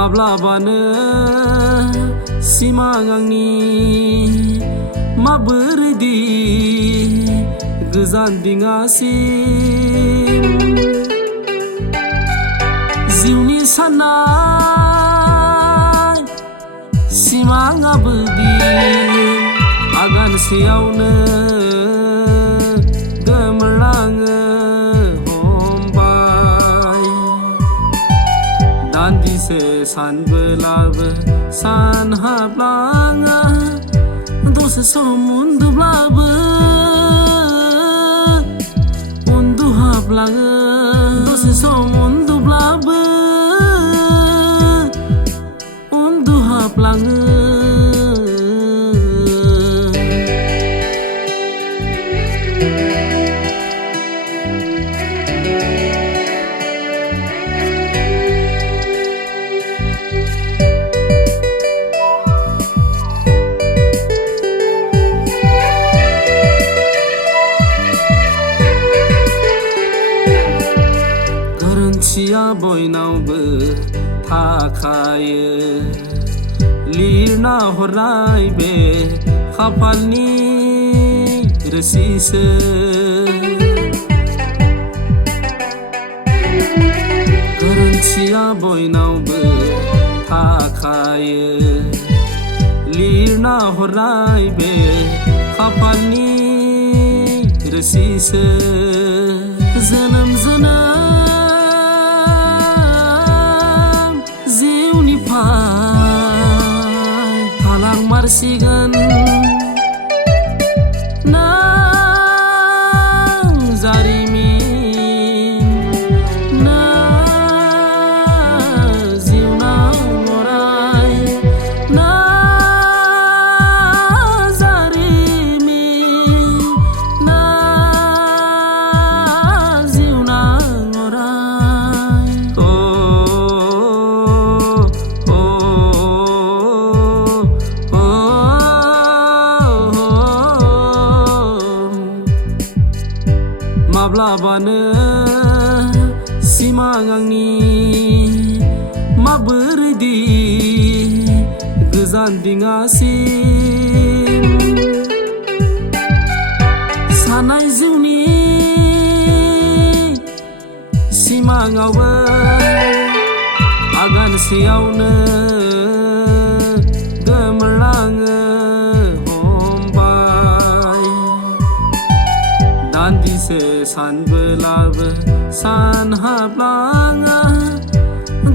माब्लाबानो सिमां आंनि माबोरैदि गोजान दिङासिम जिउनि साननाय सिमाङाबोदि आगानसेयावनो गोमोरलाङो हमबाय दान्दिसे सानबोलाबो सानहाबलाङा दसे सम उन्दुब्लाबो उन्दुहाबलाङो दसे सम उन्दुब्लाबो उन्दुहाबलाङो गोरोन्थिया बयनावबो थाखायो लिरना हरनाय बे खाफालनि रोसिसो गोरोन्थिया बयनावबो थाखायो लिरना हरनाय बे खाफालनि रोसिसो जोनोम थालांमारसिगोन नों जारिमिन नों जिउनाव अराय नों जारिमिन नों जिउनाव अराय माब्लाबानो सिमां आंनि माबोरैदि गोजान दिङासिम सानाय जिउनि सिमाङावबो आगानसेयावनो गोमोरलाङो दान्दिसे सानबोलाबो सानहाबलाङा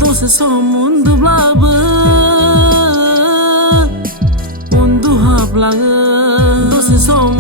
दसे सम उन्दुब्लाबो उन्दुहाबलाङो दसे सम